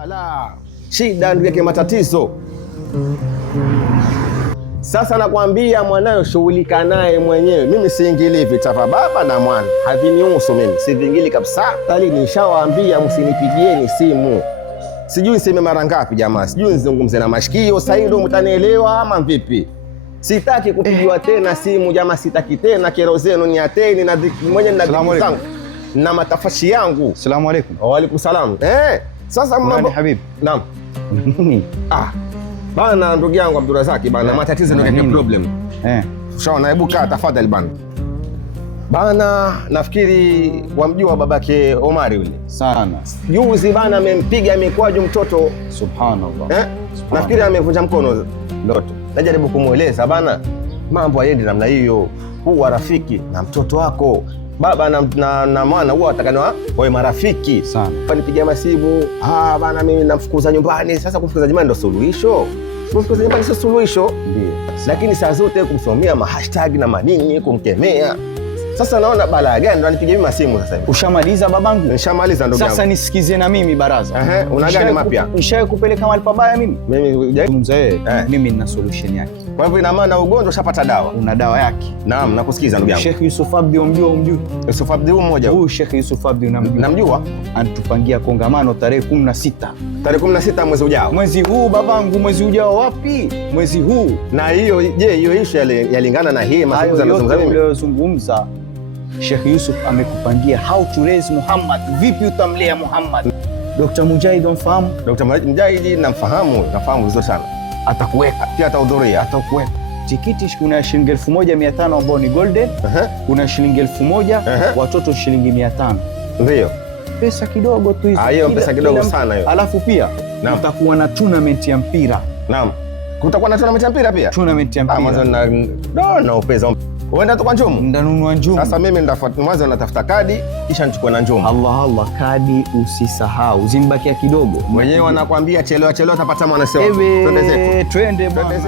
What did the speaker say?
Balaa, shida ndio yake matatizo. Sasa nakwambia mwanayo, shughulika naye mwenyewe. Mimi siingili vita vya baba na mwana, havinihusu mimi, siviingili kabisa. Tali nishawaambia msinipigieni simu. Sijui niseme mara ngapi jamaa, sijui nizungumze na mashikio. Sasa ndio mtanielewa ama vipi? Sitaki kupigiwa tena simu jamaa, sitaki tena. Kero zenu ni ateni na mwenye na dhiki zangu na matafashi yangu. Asalamu alaykum. Wa alaykum salam. Sasa mambo habibi. Naam. Bana ndugu yangu Abdurazaki bana, matatizo ndio yake problem. Ushaona, hebu kaa tafadhali bana. Bana nafikiri wamjua babake Omari yule. Sana. Juzi bana amempiga mikwaju mtoto. Subhanallah. Nafikiri amevunja mkono ndoto. Najaribu kumueleza bana, mambo hayendi namna hiyo. Huwa rafiki na mtoto wako. Baba na mwana huwa watakana wawe marafiki sana. Panipigia masimu, bana mimi namfukuza nyumbani. Sasa kufukuza nyumbani ndo suluhisho? Kufukuza nyumbani sio suluhisho. Ndio. Lakini saa zote kumsomea mahashtag na manini, kumkemea. Sasa naona balaa gani ndo anipigia mimi masimu sasa hivi. Ushamaliza babangu? Nishamaliza ndugu yangu. Sasa nisikize na mimi baraza. Una gani mapya? Nishaye kupeleka mahali pabaya mimi? Mimi mzee, mimi nina solution yake. Kwa hivyo ina maana ugonjwa ushapata dawa? Una dawa yake. Naam, nakusikiza ndugu yangu. Sheikh Yusuf Abdi umjui? Yusuf Abdi mmoja huyu. Sheikh Yusuf Abdi unamjua? Namjua. Anatupangia kongamano tarehe 16. Tarehe 16 mwezi ujao. Mwezi huu babangu, mwezi ujao wapi? Mwezi huu. Na hiyo je, hiyo issue yalingana na hii mazungumzo Sheikh Yusuf amekupangia how to raise Muhammad. Vipi utamlea Muhammad? Dr. Mujahid unamfahamu? Dr. Mujahid nafahamu vizuri sana. Atakuweka pia, atahudhuria. Atakuweka. Tikiti kuna shilingi 1500 ambao ni golden. Kuna shilingi 1000, watoto shilingi 500. Ndio. Pesa kidogo tu hizo. Hiyo pesa kidogo sana hiyo. Alafu pia kutakuwa na tournament ya mpira. Naam. Kutakuwa na tournament ya mpira pia? Tournament ya mpira. Amazon na upeza. Uenda tu kwa njumu? Ndanunua njumu. Sasa mimi mwanzo natafuta kadi kisha nichukue na njumu. Allah, kadi usisahau. Zimbakia kidogo. Mwenyewe wanakuambia chelewa utapata mwana sio. Twende bwana.